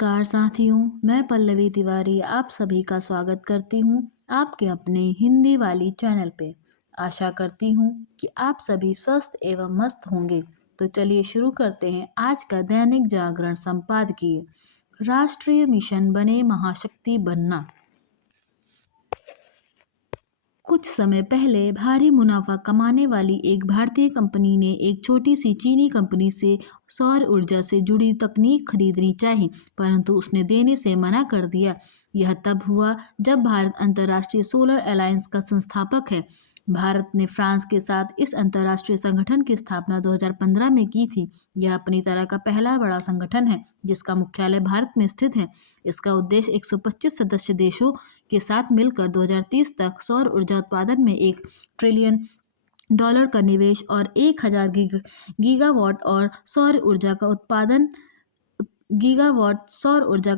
नमस्कार साथियों, मैं पल्लवी तिवारी आप सभी का स्वागत करती हूँ आपके अपने हिंदी वाली चैनल पे। आशा करती हूँ कि आप सभी स्वस्थ एवं मस्त होंगे। तो चलिए शुरू करते हैं आज का दैनिक जागरण संपादकीय। राष्ट्रीय मिशन बने महाशक्ति बनना। कुछ समय पहले भारी मुनाफा कमाने वाली एक भारतीय कंपनी ने एक छोटी सी चीनी कंपनी से सौर ऊर्जा से जुड़ी तकनीक खरीदनी चाही, परंतु उसने देने से मना कर दिया। यह तब हुआ जब भारत अंतर्राष्ट्रीय सोलर अलायंस का संस्थापक है। भारत ने फ्रांस के साथ इस अंतर्राष्ट्रीय संगठन की स्थापना 2015 में की थी। यह अपनी तरह का पहला बड़ा संगठन है जिसका मुख्यालय भारत में स्थित है। इसका उद्देश्य 125 सदस्य देशों के साथ मिलकर 2030 तक सौर ऊर्जा उत्पादन में $1 ट्रिलियन का निवेश और 1000 गीगावाट और सौर ऊर्जा का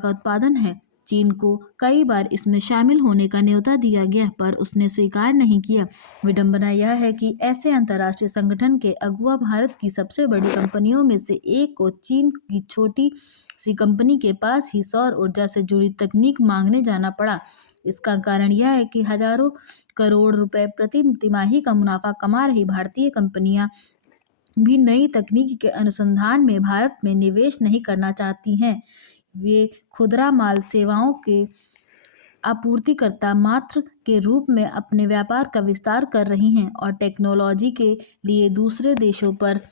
उत्पादन है। चीन को कई बार इसमें शामिल होने का न्योता दिया गया पर उसने स्वीकार नहीं किया। विडंबना यह है कि ऐसे अंतर्राष्ट्रीय संगठन के अगुवा भारत की सबसे बड़ी कंपनियों में से एक को चीन की छोटी सी कंपनी के पास ही सौर ऊर्जा से जुड़ी तकनीक मांगने जाना पड़ा। इसका कारण यह है कि हजारों करोड़ रुपए प्रति तिमाही का मुनाफा कमा रही भारतीय कंपनियां भी नई तकनीक के अनुसंधान में भारत में निवेश नहीं करना चाहती हैं। वे खुदरा माल सेवाओं के आपूर्तिकर्ता मात्र के रूप में अपने व्यापार का विस्तार कर रही हैं और टेक्नोलॉजी के लिए दूसरे देशों पर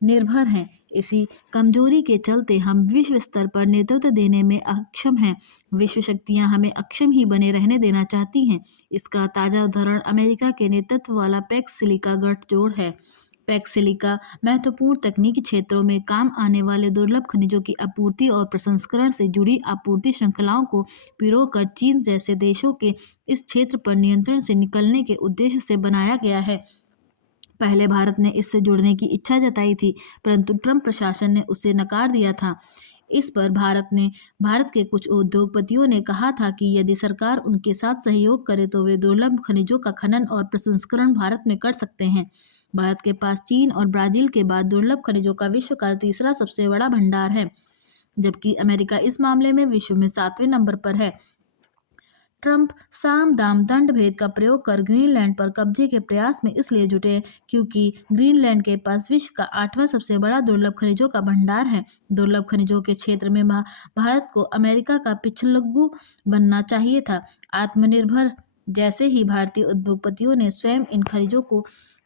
निर्भर हैं। इसी कमजोरी के चलते हम विश्व स्तर पर नेतृत्व देने में अक्षम हैं। विश्व शक्तियां हमें अक्षम ही बने रहने देना चाहती हैं। इसका ताज़ा उदाहरण अमेरिका के नेतृत्व वाला पैक्स सिलिका गठजोड़ है। पैक्स सिलिका महत्वपूर्ण तकनीकी क्षेत्रों में काम आने वाले दुर्लभ खनिजों की आपूर्ति और प्रसंस्करण से जुड़ी आपूर्ति श्रृंखलाओं को पिरोकर चीन जैसे देशों के इस क्षेत्र पर नियंत्रण से निकलने के उद्देश्य से बनाया गया है। पहले भारत ने इससे जुड़ने की इच्छा जताई थी, परंतु ट्रंप प्रशासन ने उसे नकार दिया था। इस पर भारत के कुछ उद्योगपतियों ने कहा था कि यदि सरकार उनके साथ सहयोग करे तो वे दुर्लभ खनिजों का खनन और प्रसंस्करण भारत में कर सकते हैं। भारत के पास चीन और ब्राजील के बाद दुर्लभ खनिजों का विश्व का तीसरा सबसे बड़ा भंडार है, जबकि अमेरिका इस मामले में विश्व में 7वें नंबर पर है। ट्रंप साम दाम दंड भेद का प्रयोग कर ग्रीनलैंड पर कब्जे के प्रयास में इसलिए जुटे क्योंकि ग्रीनलैंड के पास विश्व का 8वां सबसे बड़ा दुर्लभ खनिजों का भंडार है। दुर्लभ खनिजों के क्षेत्र में भारत को अमेरिका का पिछलग्गू बनना चाहिए था। आत्मनिर्भर जैसे ही भारतीय उद्योगपतियों ने स्वयं इन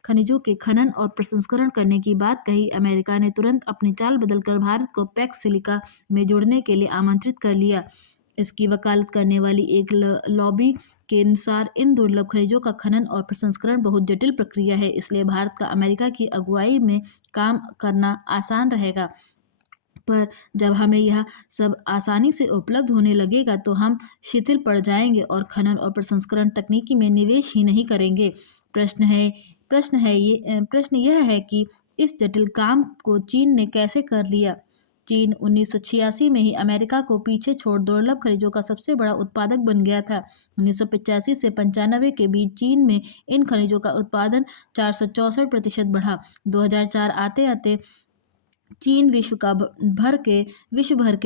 खनिजों के खनन और प्रसंस्करण करने की बात कही, अमेरिका ने तुरंत अपनी चाल बदलकर भारत को पैक्स सिलिका में जुड़ने के लिए आमंत्रित कर लिया। इसकी वकालत करने वाली एक लॉबी के अनुसार इन दुर्लभ खनिजों का खनन और प्रसंस्करण बहुत जटिल प्रक्रिया है, इसलिए भारत का अमेरिका की अगुवाई में काम करना आसान रहेगा। पर जब हमें यह सब आसानी से उपलब्ध होने लगेगा तो हम शिथिल पड़ जाएंगे और खनन और प्रसंस्करण तकनीकी में निवेश ही नहीं करेंगे। प्रश्न यह है कि इस जटिल काम को चीन ने कैसे कर लिया। चीन 1986 में ही अमेरिका को पीछे छोड़ दुर्लभ खनिजों का सबसे बड़ा उत्पादक बन गया था। 1985 से 95 के बीच चीन में इन खनिजों का उत्पादन 464% बढ़ा। 2004 आते आते चीन विश्व भर के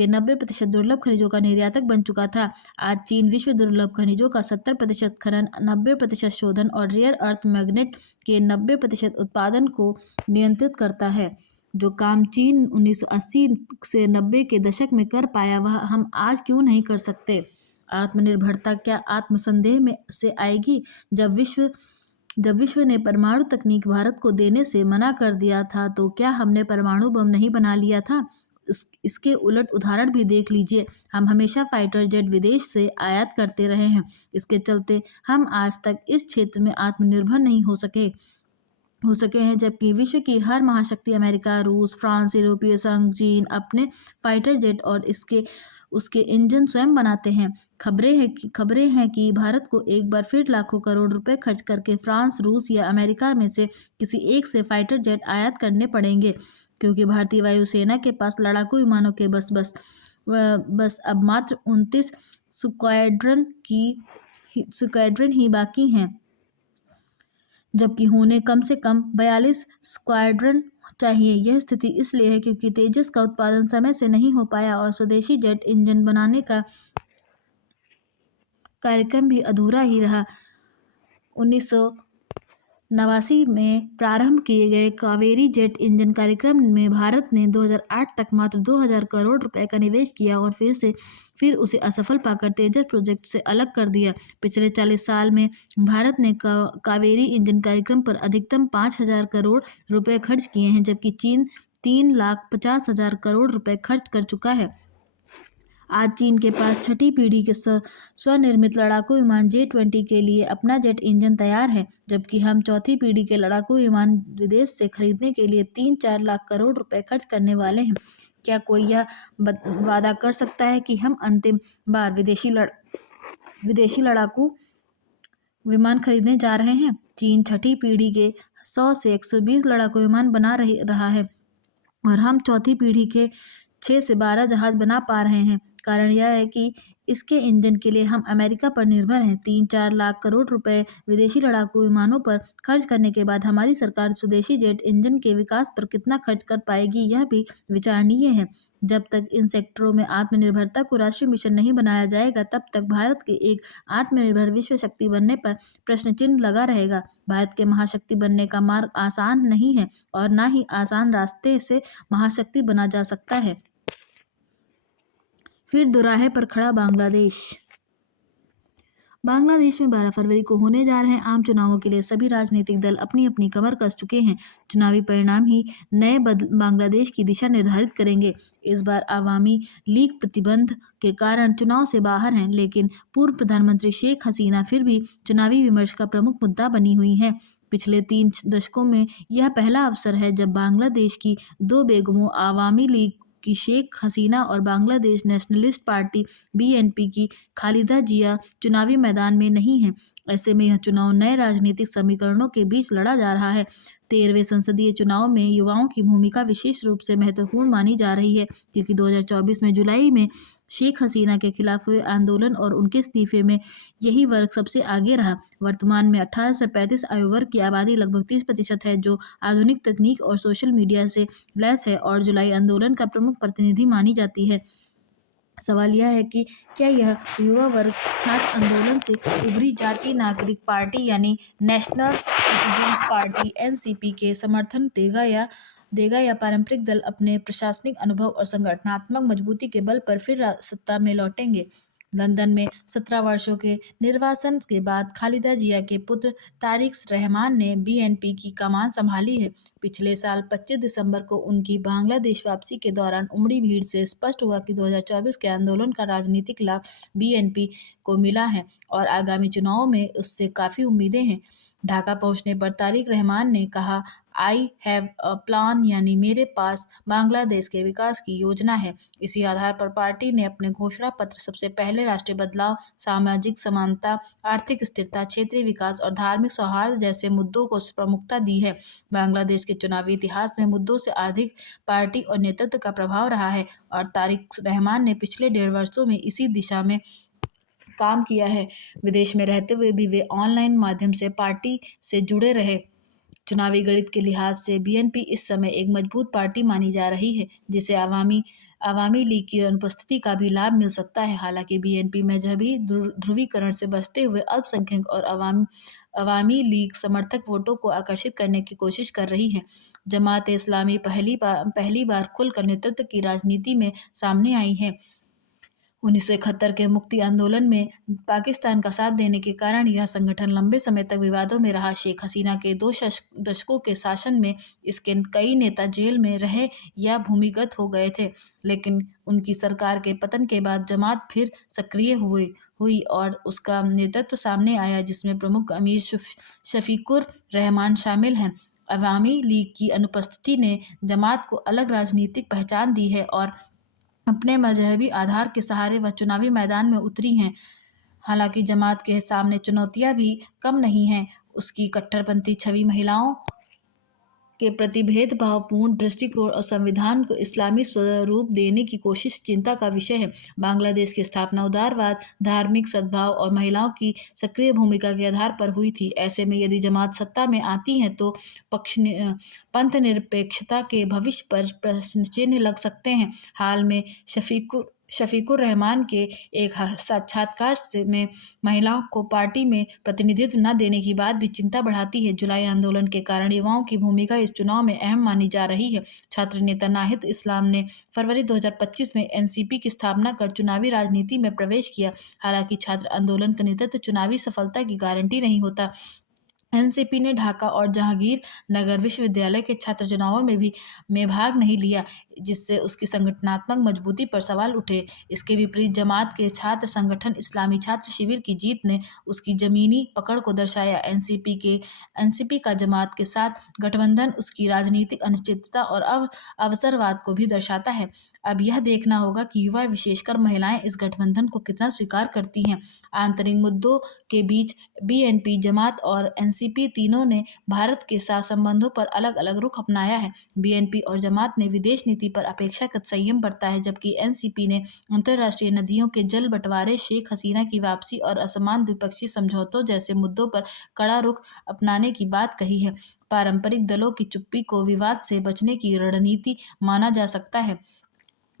90% दुर्लभ खनिजों का निर्यातक बन चुका था। आज चीन विश्व दुर्लभ खनिजों का 70% खनन, 90% शोधन और रेयर अर्थ मैग्नेट के 90% उत्पादन को नियंत्रित करता है। जो काम चीन 1980 से 90 के दशक में कर पाया वह हम आज क्यों नहीं कर सकते। आत्मनिर्भरता क्या आत्मसंदेह में से आएगी। जब विश्व ने परमाणु तकनीक भारत को देने से मना कर दिया था तो क्या हमने परमाणु बम नहीं बना लिया था। इसके उलट उदाहरण भी देख लीजिए। हम हमेशा फाइटर जेट विदेश से आयात करते रहे हैं। इसके चलते हम आज तक इस क्षेत्र में आत्मनिर्भर नहीं हो सके हैं, जबकि विश्व की हर महाशक्ति अमेरिका, रूस, फ्रांस, यूरोपीय संघ, चीन अपने फाइटर जेट और उसके इंजन स्वयं बनाते हैं। खबरें हैं कि भारत को एक बार फिर लाखों करोड़ रुपए खर्च करके फ्रांस, रूस या अमेरिका में से किसी एक से फाइटर जेट आयात करने पड़ेंगे, क्योंकि भारतीय वायुसेना के पास लड़ाकू विमानों के बस अब मात्र 29 स्क्वाड्रन ही बाकी हैं, जबकि होने कम से कम 42 स्क्वाड्रन चाहिए। यह स्थिति इसलिए है क्योंकि तेजस का उत्पादन समय से नहीं हो पाया और स्वदेशी जेट इंजन बनाने का कार्यक्रम भी अधूरा ही रहा। 1989 में प्रारंभ किए गए कावेरी जेट इंजन कार्यक्रम में भारत ने 2008 तक मात्र 2000 करोड़ रुपए का निवेश किया और फिर उसे असफल पाकर तेजस प्रोजेक्ट से अलग कर दिया। पिछले 40 साल में भारत ने कावेरी इंजन कार्यक्रम पर अधिकतम 5000 करोड़ रुपए खर्च किए हैं, जबकि चीन 3,50,000 करोड़ रुपए खर्च कर चुका है। आज चीन के पास छठी पीढ़ी के स्वनिर्मित लड़ाकू विमान J-20 के लिए अपना जेट इंजन तैयार है, जबकि हम चौथी पीढ़ी के लड़ाकू विमान विदेश से खरीदने के लिए 3-4 लाख करोड़ रुपए खर्च करने वाले हैं। क्या कोई यह वादा कर सकता है कि हम अंतिम बार विदेशी लड़ाकू विमान खरीदने जा रहे हैं? चीन छठी पीढ़ी के 100 से 120 लड़ाकू विमान बना रहा है और हम चौथी पीढ़ी के 6 से 12 जहाज बना पा रहे हैं। कारण यह है कि इसके इंजन के लिए हम अमेरिका पर निर्भर हैं। 3-4 लाख करोड़ रुपए विदेशी लड़ाकू विमानों पर खर्च करने के बाद हमारी सरकार स्वदेशी जेट इंजन के विकास पर कितना खर्च कर पाएगी, यह भी विचारणीय है। जब तक इन सेक्टरों में आत्मनिर्भरता को राष्ट्रीय मिशन नहीं बनाया जाएगा, तब तक भारत के एक आत्मनिर्भर विश्व शक्ति बनने पर प्रश्न चिन्ह लगा रहेगा। भारत के महाशक्ति बनने का मार्ग आसान नहीं है और ना ही आसान रास्ते से महाशक्ति बना जा सकता है। फिर दोराहे पर खड़ा बांग्लादेश। बांग्लादेश में 12 फरवरी को होने जा रहे आम चुनावों के लिए सभी राजनीतिक दल अपनी अपनी कमर कस चुके हैं। चुनावी परिणाम ही नए बांग्लादेश की दिशा निर्धारित करेंगे। इस बार आवामी लीग प्रतिबंध के कारण चुनाव से बाहर हैं, लेकिन पूर्व प्रधानमंत्री शेख हसीना फिर भी चुनावी विमर्श का प्रमुख मुद्दा बनी हुई हैं। पिछले 3 दशकों में यह पहला अवसर है जब बांग्लादेश की दो बेगमों आवामी लीग की शेख हसीना और बांग्लादेश नेशनलिस्ट पार्टी BNP की खालिदा जिया चुनावी मैदान में नहीं है। ऐसे में यह चुनाव नए राजनीतिक समीकरणों के बीच लड़ा जा रहा है। 13वें संसदीय चुनाव में युवाओं की भूमिका विशेष रूप से महत्वपूर्ण मानी जा रही है, क्योंकि 2024 में जुलाई में शेख हसीना के खिलाफ हुए आंदोलन और उनके इस्तीफे में यही वर्ग सबसे आगे रहा। वर्तमान में 18 से 35 आयु वर्ग की आबादी लगभग 30% है, जो आधुनिक तकनीक और सोशल मीडिया से लैस है और जुलाई आंदोलन का प्रमुख प्रतिनिधि मानी जाती है। सवाल यह है कि क्या यह युवा वर्ग छात्र आंदोलन से उभरी जातीय नागरिक पार्टी यानी नेशनल सिटीजन्स पार्टी NCP के समर्थन देगा या पारंपरिक दल अपने प्रशासनिक अनुभव और संगठनात्मक मजबूती के बल पर फिर सत्ता में लौटेंगे। लंदन में 17 वर्षों के निर्वासन के बाद खालिदा जिया के पुत्र तारिक रहमान ने BNP की कमान संभाली है। पिछले साल 25 दिसंबर को उनकी बांग्लादेश वापसी के दौरान उमड़ी भीड़ से स्पष्ट हुआ कि 2024 के आंदोलन का राजनीतिक लाभ BNP को मिला है और आगामी चुनावों में उससे काफ़ी उम्मीदें हैं। ढाका पहुंचने पर तारिक रहमान ने कहा, आई हैव अ प्लान, यानी मेरे पास बांग्लादेश के विकास की योजना है। इसी आधार पर पार्टी ने अपने घोषणा पत्र सबसे पहले राष्ट्रीय बदलाव, सामाजिक समानता, आर्थिक स्थिरता, क्षेत्रीय विकास और धार्मिक सौहार्द जैसे मुद्दों को प्रमुखता दी है। बांग्लादेश के चुनावी इतिहास में मुद्दों से अधिक पार्टी और नेतृत्व का प्रभाव रहा है और तारिक रहमान ने पिछले 1.5 वर्षों में इसी दिशा में काम किया है। विदेश में रहते हुए भी वे ऑनलाइन माध्यम से पार्टी से जुड़े रहे। चुनावी गणित के लिहाज से BNP इस समय एक मजबूत पार्टी मानी जा रही है, जिसे आवामी लीग की अनुपस्थिति का भी लाभ मिल सकता है। हालांकि BNP मजहबी ध्रुवीकरण से बचते हुए अल्पसंख्यक और अवामी लीग समर्थक वोटों को आकर्षित करने की कोशिश कर रही है। जमात-ए-इस्लामी पहली बार खुलकर नेतृत्व की राजनीति में सामने आई है। 1971 के मुक्ति आंदोलन में पाकिस्तान का साथ देने के कारण यह संगठन लंबे समय तक विवादों में रहा। शेख हसीना के 2 दशकों के शासन में इसके कई नेता जेल में रहे या भूमिगत हो गए थे, लेकिन उनकी सरकार के पतन के बाद जमात फिर सक्रिय हुई और उसका नेतृत्व सामने आया, जिसमें प्रमुख अमीर शफीकुर रहमान शामिल हैं। अवामी लीग की अनुपस्थिति ने जमात को अलग राजनीतिक पहचान दी है और अपने मजहबी आधार के सहारे वह चुनावी मैदान में उतरी हैं। हालांकि जमात के सामने चुनौतियां भी कम नहीं हैं। उसकी कट्टरपंथी छवि, महिलाओं के प्रति भेदभावपूर्ण दृष्टिकोण और संविधान को इस्लामी स्वरूप देने की कोशिश चिंता का विषय है। बांग्लादेश की स्थापना उदारवाद, धार्मिक सद्भाव और महिलाओं की सक्रिय भूमिका के आधार पर हुई थी। ऐसे में यदि जमात सत्ता में आती है तो पंथ निरपेक्षता के भविष्य पर प्रश्न चिन्ह लग सकते हैं। हाल में शफीकुर रहमान के एक साक्षात्कार में महिलाओं को पार्टी में प्रतिनिधित्व न देने की बात भी चिंता बढ़ाती है। जुलाई आंदोलन के कारण युवाओं की भूमिका इस चुनाव में अहम मानी जा रही है। छात्र नेता नाहिद इस्लाम ने फरवरी 2025 में एनसीपी की स्थापना कर चुनावी राजनीति में प्रवेश किया। हालांकि छात्र आंदोलन का नेतृत्व चुनावी सफलता की गारंटी नहीं होता। एनसीपी ने ढाका और जहांगीर नगर विश्वविद्यालय के छात्र चुनावों में भाग नहीं लिया, जिससे उसकी संगठनात्मक मजबूती पर सवाल उठे। इसके विपरीत जमात के छात्र संगठन इस्लामी छात्र शिविर की जीत ने उसकी जमीनी पकड़ को दर्शाया। एनसीपी का जमात के साथ गठबंधन उसकी राजनीतिक अनिश्चितता और अवसरवाद को भी दर्शाता है। अब यह देखना होगा कि युवा, विशेषकर महिलाएं, इस गठबंधन को कितना स्वीकार करती हैं। आंतरिक मुद्दों के बीच बीएनपी, जमात और एनसीपी तीनों ने भारत के साथ संबंधों पर अलग अलग रुख अपनाया है। बीएनपी और जमात ने विदेश नीति पर अपेक्षाकृत संयम बरता है, जबकि एनसीपी ने अंतर्राष्ट्रीय नदियों के जल बंटवारे, शेख हसीना की वापसी और असमान द्विपक्षीय समझौतों जैसे मुद्दों पर कड़ा रुख अपनाने की बात कही है। पारंपरिक दलों की चुप्पी को विवाद से बचने की रणनीति माना जा सकता है।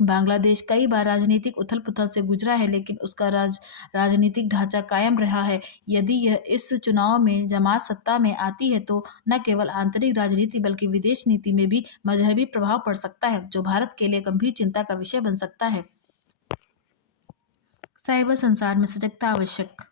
बांग्लादेश कई बार राजनीतिक उथल-पुथल से गुजरा है, लेकिन उसका राजनीतिक ढांचा कायम रहा है। यदि यह इस चुनाव में जमात सत्ता में आती है तो न केवल आंतरिक राजनीति बल्कि विदेश नीति में भी मजहबी प्रभाव पड़ सकता है, जो भारत के लिए गंभीर चिंता का विषय बन सकता है। साइबर संसार में सजगता आवश्यक।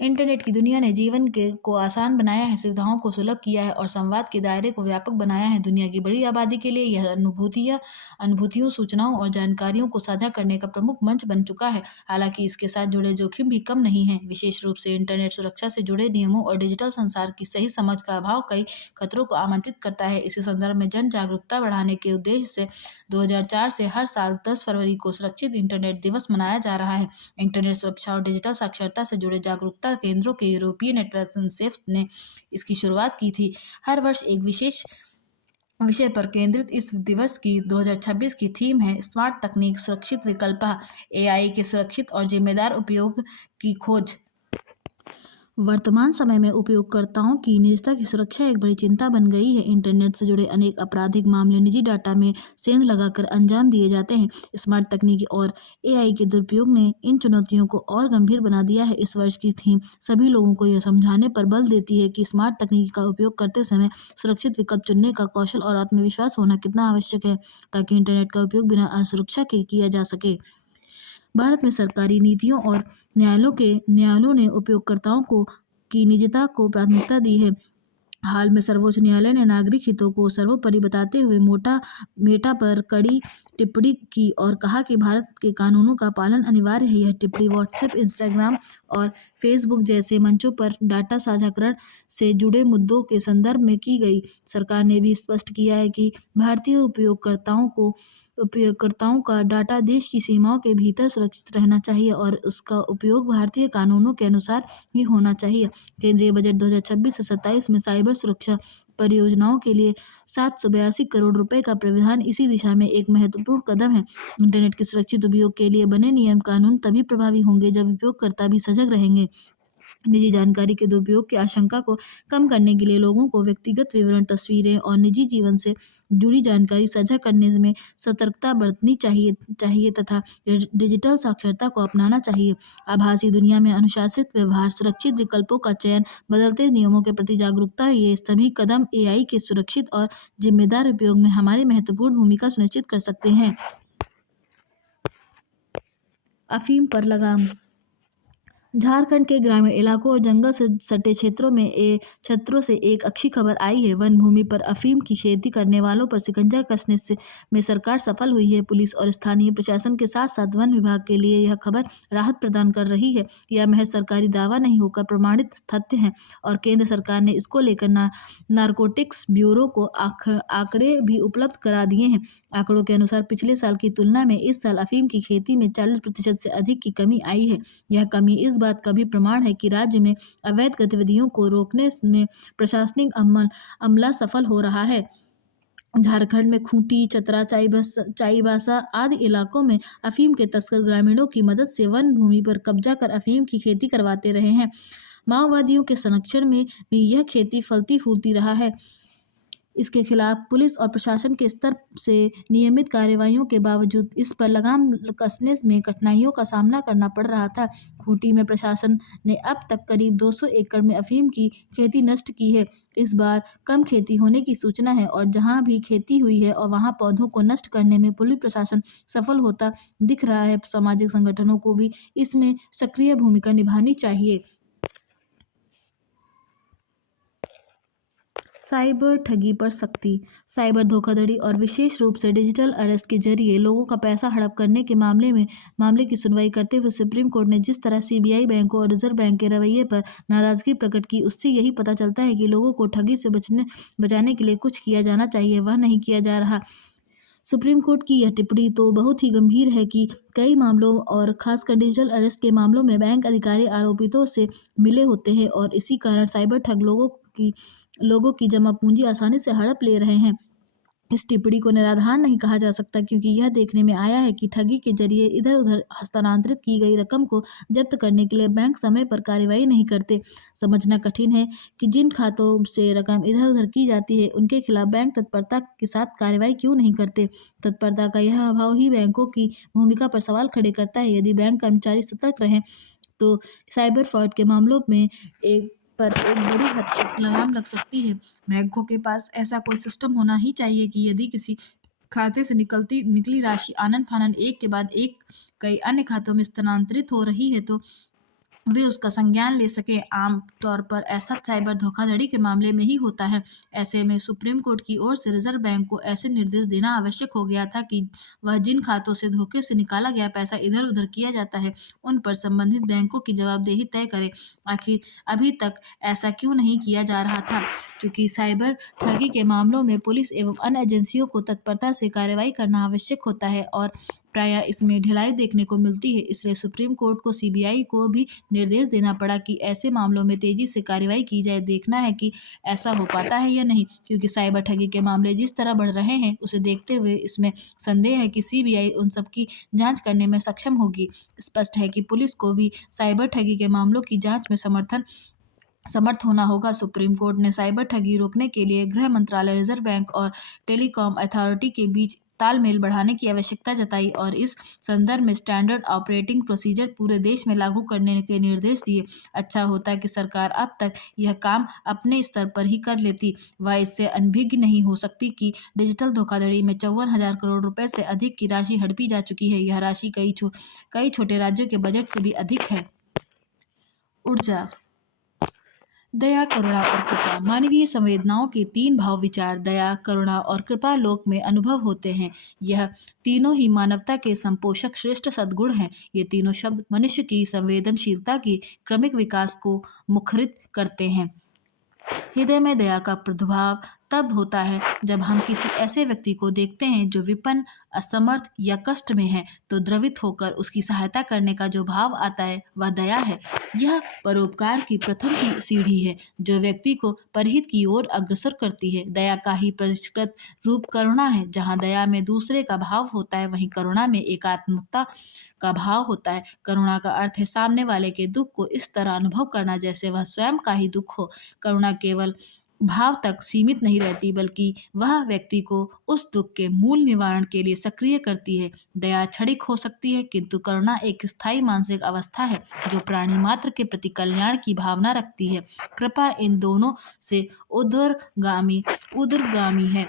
इंटरनेट की दुनिया ने जीवन को आसान बनाया है, सुविधाओं को सुलभ किया है और संवाद के दायरे को व्यापक बनाया है। दुनिया की बड़ी आबादी के लिए यह अनुभूतियों, सूचनाओं और जानकारियों को साझा करने का प्रमुख मंच बन चुका है। हालांकि इसके साथ जुड़े जोखिम भी कम नहीं हैं। विशेष रूप से इंटरनेट सुरक्षा से जुड़े नियमों और डिजिटल संसार की सही समझ का अभाव कई खतरों को आमंत्रित करता है। इसी संदर्भ में जन जागरूकता बढ़ाने के उद्देश्य से 2004 से हर साल 10 फरवरी को सुरक्षित इंटरनेट दिवस मनाया जा रहा है। इंटरनेट सुरक्षा और डिजिटल साक्षरता से जुड़े जागरूकता केंद्रों के यूरोपीय नेटवर्क सेफ ने इसकी शुरुआत की थी। हर वर्ष एक विशेष विषय पर केंद्रित इस दिवस की 2026 की थीम है स्मार्ट तकनीक, सुरक्षित विकल्प, एआई के सुरक्षित और जिम्मेदार उपयोग की खोज। वर्तमान समय में उपयोगकर्ताओं की निजता की सुरक्षा एक बड़ी चिंता बन गई है। इंटरनेट से जुड़े अनेक आपराधिक मामले निजी डाटा में सेंध लगाकर अंजाम दिए जाते हैं। स्मार्ट तकनीकी और एआई के दुरुपयोग ने इन चुनौतियों को और गंभीर बना दिया है। इस वर्ष की थीम सभी लोगों को यह समझाने पर बल देती है कि स्मार्ट तकनीकी का उपयोग करते समय सुरक्षित विकल्प चुनने का कौशल और आत्मविश्वास होना कितना आवश्यक है, ताकि इंटरनेट का उपयोग बिना असुरक्षा के किया जा सके। भारत में सरकारी नीतियों और न्यायालयों ने उपयोगकर्ताओं की निजता को प्राथमिकता दी है। हाल में सर्वोच्च न्यायालय ने नागरिक हितों को सर्वोपरि बताते हुए मेटा पर कड़ी टिप्पणी की और कहा कि भारत के कानूनों का पालन अनिवार्य है। यह टिप्पणी व्हाट्सएप, इंस्टाग्राम और फेसबुक जैसे मंचों पर डाटा साझाकरण से जुड़े मुद्दों के संदर्भ में की गई। सरकार ने भी स्पष्ट किया है कि भारतीय उपयोगकर्ताओं का डाटा देश की सीमाओं के भीतर सुरक्षित रहना चाहिए और उसका उपयोग भारतीय कानूनों के अनुसार ही होना चाहिए। केंद्रीय बजट 2026 से 27 में साइबर सुरक्षा परियोजनाओं के लिए 782 करोड़ रुपए का प्रावधान इसी दिशा में एक महत्वपूर्ण कदम है। इंटरनेट के सुरक्षित उपयोग के लिए बने नियम कानून तभी प्रभावी होंगे जब उपयोगकर्ता भी सजग रहेंगे। निजी जानकारी के दुरुपयोग की आशंका को कम करने के लिए लोगों को व्यक्तिगत विवरण, तस्वीरें और निजी जीवन से जुड़ी जानकारी साझा करने में सतर्कता बरतनी चाहिए तथा डिजिटल साक्षरता को अपनाना चाहिए। आभासी दुनिया में अनुशासित व्यवहार, सुरक्षित विकल्पों का चयन, बदलते नियमों के प्रति जागरूकता, ये सभी कदम एआई के सुरक्षित और जिम्मेदार उपयोग में हमारी महत्वपूर्ण भूमिका सुनिश्चित कर सकते हैं। अफीम पर लगाम। झारखंड के ग्रामीण इलाकों और जंगल से सटे क्षेत्रों से एक अच्छी खबर आई है। वन भूमि पर अफीम की खेती करने वालों पर शिकंजा कसने में सरकार सफल हुई है। पुलिस और स्थानीय प्रशासन के साथ साथ वन विभाग के लिए यह खबर राहत प्रदान कर रही है। यह महज सरकारी दावा नहीं होकर प्रमाणित तथ्य है और केंद्र सरकार ने इसको लेकर नारकोटिक्स ब्यूरो को आंकड़े भी उपलब्ध करा दिए हैं। आंकड़ों के अनुसार पिछले साल की तुलना में इस साल अफीम की खेती में 40% से अधिक की कमी आई है। यह कमी इस बात का भी प्रमाण है कि राज्य में अवैध गतिविधियों को रोकने में प्रशासनिक अमला सफल हो रहा है। झारखंड में खूंटी, चतरा, चाईबासा आदि इलाकों में अफीम के तस्कर ग्रामीणों की मदद से वन भूमि पर कब्जा कर अफीम की खेती करवाते रहे हैं। माओवादियों के संरक्षण में भी यह खेती फलती फूलती रहा है। इसके खिलाफ पुलिस और प्रशासन के स्तर से नियमित कार्रवाइयों के बावजूद इस पर लगाम कसने में कठिनाइयों का सामना करना पड़ रहा था। खूंटी में प्रशासन ने अब तक करीब 200 एकड़ में अफीम की खेती नष्ट की है। इस बार कम खेती होने की सूचना है और जहां भी खेती हुई है और वहां पौधों को नष्ट करने में पुलिस प्रशासन सफल होता दिख रहा है। सामाजिक संगठनों को भी इसमें सक्रिय भूमिका निभानी चाहिए। साइबर ठगी पर सख्ती। साइबर धोखाधड़ी और विशेष रूप से डिजिटल अरेस्ट के जरिए लोगों का पैसा हड़प करने के मामले की सुनवाई करते हुए सुप्रीम कोर्ट ने जिस तरह सीबीआई बैंकों और रिजर्व बैंक के रवैये पर नाराजगी प्रकट की, उससे यही पता चलता है कि लोगों को ठगी से बचाने के लिए कुछ किया जाना चाहिए, वह नहीं किया जा रहा। सुप्रीम कोर्ट की यह टिप्पणी तो बहुत ही गंभीर है कि कई मामलों और खासकर डिजिटल अरेस्ट के मामलों में बैंक अधिकारी आरोपितों से मिले होते हैं और इसी कारण साइबर ठग लोगों की जमा पूंजी आसानी से हड़प ले रहे हैं। इस टिप्पणी को निराधार नहीं कहा जा सकता क्योंकि यह देखने में आया है कि ठगी के जरिए इधर उधर हस्तांतरित की गई रकम को जब्त करने के लिए बैंक समय पर कार्रवाई नहीं करते। समझना कठिन है कि जिन खातों से रकम इधर उधर की जाती है उनके खिलाफ बैंक तत्परता के साथ कार्रवाई क्यों नहीं करते। तत्परता का यह अभाव ही बैंकों की भूमिका पर सवाल खड़े करता है। यदि बैंक कर्मचारी सतर्क रहें तो साइबर फ्रॉड के मामलों में एक बड़ी हद तक लगाम लग सकती है। बैंकों के पास ऐसा कोई सिस्टम होना ही चाहिए कि यदि किसी खाते से निकली राशि आनन फानन एक के बाद एक कई अन्य खातों में स्थानांतरित हो रही है तो वे उसका संज्ञान ले सकें। आम तौर पर ऐसा साइबर धोखाधड़ी के मामले में ही होता है। ऐसे में सुप्रीम कोर्ट की ओर से रिजर्व बैंक को ऐसे निर्देश देना आवश्यक हो गया था कि वह जिन खातों से धोखे से निकाला गया पैसा इधर उधर किया जाता है उन पर संबंधित बैंकों की जवाबदेही तय करे। आखिर अभी तक ऐसा क्यों नहीं किया जा रहा था? क्योंकि साइबर ठगी के मामलों में पुलिस एवं अन्य एजेंसियों को तत्परता से कार्रवाई करना आवश्यक होता है और प्रायः इसमें ढिलाई देखने को मिलती है। इसलिए सुप्रीम कोर्ट को सीबीआई को भी निर्देश देना पड़ा कि ऐसे मामलों में तेजी से कार्रवाई की जाए। देखना है कि ऐसा हो पाता है या नहीं, क्योंकि साइबर ठगी के मामले जिस तरह बढ़ रहे हैं उसे देखते हुए इसमें संदेह है कि सीबीआई उन सब की जांच करने में सक्षम होगी। स्पष्ट है कि पुलिस को भी साइबर ठगी के मामलों की जांच में समर्थ होना होगा। सुप्रीम कोर्ट ने साइबर ठगी रोकने के लिए गृह मंत्रालय, रिजर्व बैंक और टेलीकॉम अथॉरिटी के बीच तालमेल बढ़ाने की आवश्यकता जताई और इस संदर्भ में स्टैंडर्ड ऑपरेटिंग प्रोसीजर पूरे देश में लागू करने के निर्देश दिए। अच्छा होता कि सरकार अब तक यह काम अपने स्तर पर ही कर लेती। वह इससे अनभिज्ञ नहीं हो सकती कि डिजिटल धोखाधड़ी में 54,000 करोड़ रुपए से अधिक की राशि हड़पी जा चुकी है। यह राशि कई छोटे राज्यों के बजट से भी अधिक है। ऊर्जा, दया, करुणा और कृपा। मानवीय संवेदनाओं के तीन भाव विचार दया, करुणा और कृपा लोक में अनुभव होते हैं। यह तीनों ही मानवता के संपोषक श्रेष्ठ सद्गुण हैं। ये तीनों शब्द मनुष्य की संवेदनशीलता की क्रमिक विकास को मुखरित करते हैं। हृदय में दया का प्रादुर्भाव तब होता है जब हम किसी ऐसे व्यक्ति को देखते हैं जो विपन्न, असमर्थ या कष्ट में है, तो द्रवित होकर उसकी सहायता करने का जो भाव आता है वह दया है। यह परोपकार की प्रथम की सीढ़ी है जो व्यक्ति को परहित की ओर अग्रसर करती है। दया का ही परिष्कृत रूप करुणा है। जहाँ दया में दूसरे का भाव होता है वहीं करुणा में एकात्मता का भाव होता है। करुणा का अर्थ है सामने वाले के दुख को इस तरह अनुभव करना जैसे वह स्वयं का ही दुख हो। करुणा केवल भाव तक सीमित नहीं रहती बल्कि वह व्यक्ति को उस दुख के मूल निवारण के लिए सक्रिय करती है। दया क्षणिक हो सकती है किंतु करुणा एक स्थायी मानसिक अवस्था है जो प्राणी मात्र के प्रति कल्याण की भावना रखती है। कृपा इन दोनों से उर्ध्वगामी है।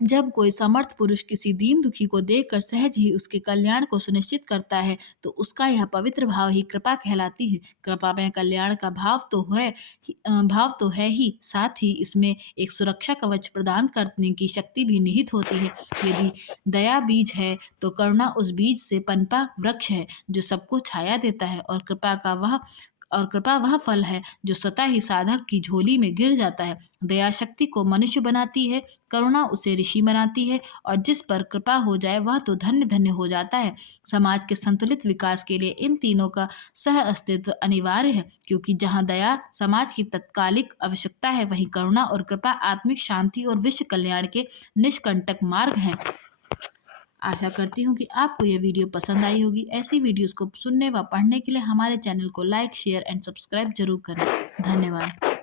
जब कोई समर्थ पुरुष किसी दीन दुखी को देखकर सहज ही उसके कल्याण को सुनिश्चित करता है तो उसका यह पवित्र भाव ही कृपा कहलाती है। कृपा में कल्याण का भाव तो है ही, साथ ही इसमें एक सुरक्षा कवच प्रदान करने की शक्ति भी निहित होती है। यदि दया बीज है तो करुणा उस बीज से पनपा वृक्ष है जो सबको छाया देता है और कृपा का वह और कृपा वह फल है जो स्वतः ही साधक की झोली में गिर जाता है। दया शक्ति को मनुष्य बनाती है, करुणा उसे ऋषि बनाती है और जिस पर कृपा हो जाए वह तो धन्य धन्य हो जाता है। समाज के संतुलित विकास के लिए इन तीनों का सह अस्तित्व अनिवार्य है, क्योंकि जहाँ दया समाज की तत्कालिक आवश्यकता है, वहीं करुणा और कृपा आत्मिक शांति और विश्व कल्याण के निष्कंटक मार्ग हैं। आशा करती हूँ कि आपको यह वीडियो पसंद आई होगी। ऐसी वीडियोस को सुनने व पढ़ने के लिए हमारे चैनल को लाइक, शेयर एंड सब्सक्राइब जरूर करें। धन्यवाद।